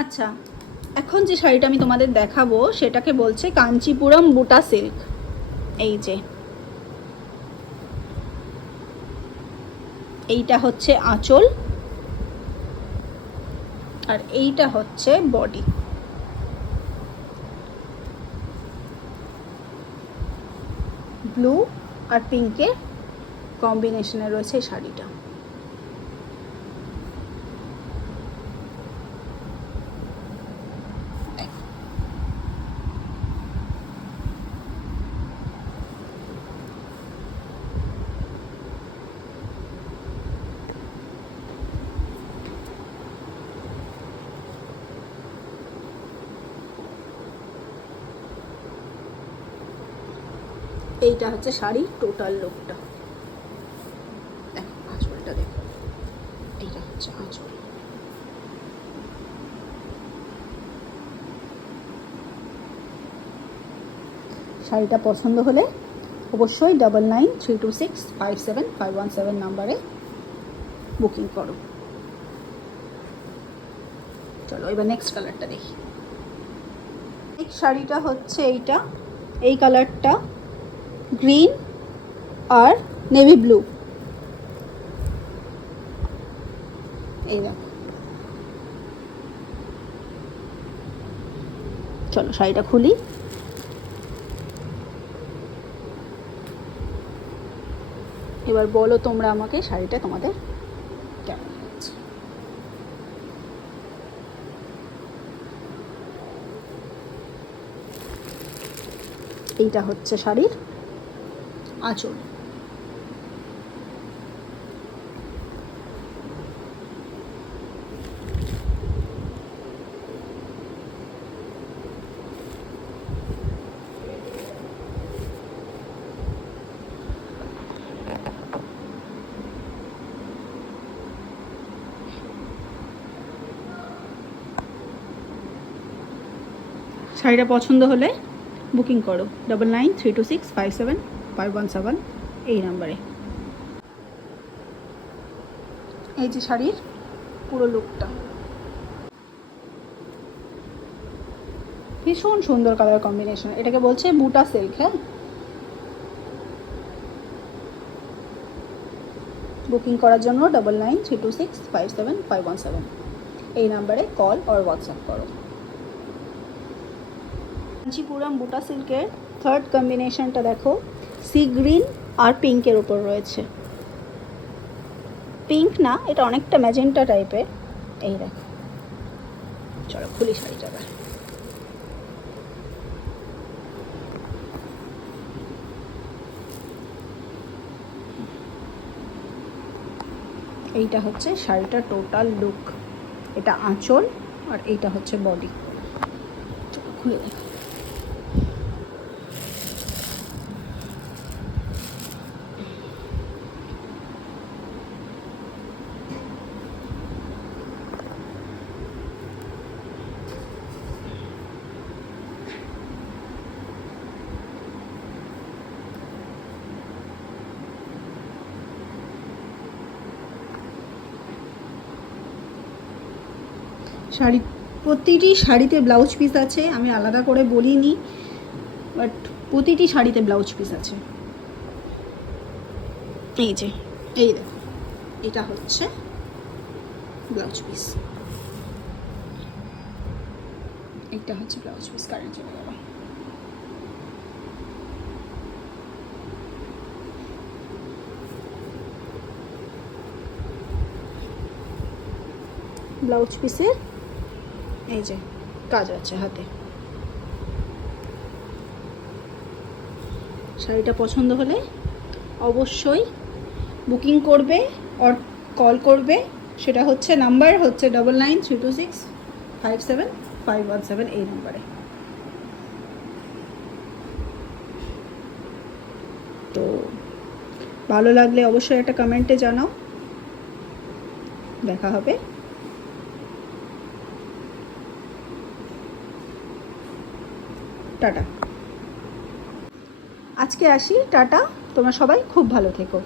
আচ্ছা, এখন যে শাড়িটা আমি তোমাদের দেখাবো সেটাকে বলছে কাঞ্চিপুরম বুটা সিল্ক। এই যে এইটা হচ্ছে আঁচল আর এইটা হচ্ছে বডি। ব্লু আর পিঙ্কের কম্বিনেশনে রয়েছে এই শাড়িটা। এইটা হচ্ছে শাড়ি টোটাল লুকটা। দেখো আঁচলটা দেখো, এইটা হচ্ছে আঁচল। শাড়িটা পছন্দ হলে অবশ্যই 9932657517 নাম্বারে বুকিং করো। চলো এবার নেক্সট কালারটা দেখি। নেক্সট শাড়িটা হচ্ছে এইটা, এই কালারটা গ্রিন আর নেভি ব্লু। এই দেখো, চলো শাড়িটা খুলি। এবার বলো তোমরা আমাকে শাড়িটা তোমাদের কেমন লাগছে। এইটা হচ্ছে শাড়ির আঁচল। শাড়িটা পছন্দ হলে বুকিং করো 9932657517 এই নাম্বারে। এই যে শাড়ির পুরো লুকটা, ভীষণ সুন্দর কালার কম্বিনেশন। এটাকে বলছে বুটা সিল্ক। হ্যাঁ, বুকিং করার জন্য 9932657517 এই নাম্বারে কল অর হোয়াটসঅ্যাপ করো। কাঞ্চিপুরম বুটা সিল্কের থার্ড কম্বিনেশনটা দেখো, সি গ্রিন আর পিঙ্কের উপর রয়েছে। পিঙ্ক না, এটা অনেকটা ম্যাজেন্টা টাইপের। এই দেখো, চলো খুলি শাড়িটা। এইটা হচ্ছে শাড়িটার টোটাল লুক। এটা আঁচল আর এইটা হচ্ছে বডি। খুলে দেখো, শাড়ি প্রতিটি শাড়িতে ব্লাউজ পিস আছে, আমি আলাদা করে বলিনি, বাট প্রতিটি শাড়িতে ব্লাউজ পিস আছে। এই যে এই দেখো, এটা হচ্ছে ব্লাউজ পিস, এইটা হচ্ছে ব্লাউজ পিস। কারেন্ট চলে গেল। ব্লাউজ পিসের এই যে কাজ আছে হাতে। শাড়িটা পছন্দ হলে অবশ্যই বুকিং করবে আর কল করবে। সেটা হচ্ছে নাম্বার হচ্ছে 9932657517 এই নাম্বারে। তো ভালো লাগলে অবশ্যই একটা কমেন্টে জানাও। দেখা হবে। টাটা। আজকে আসি, টাটা। তোমরা সবাই খুব ভালো থেকো।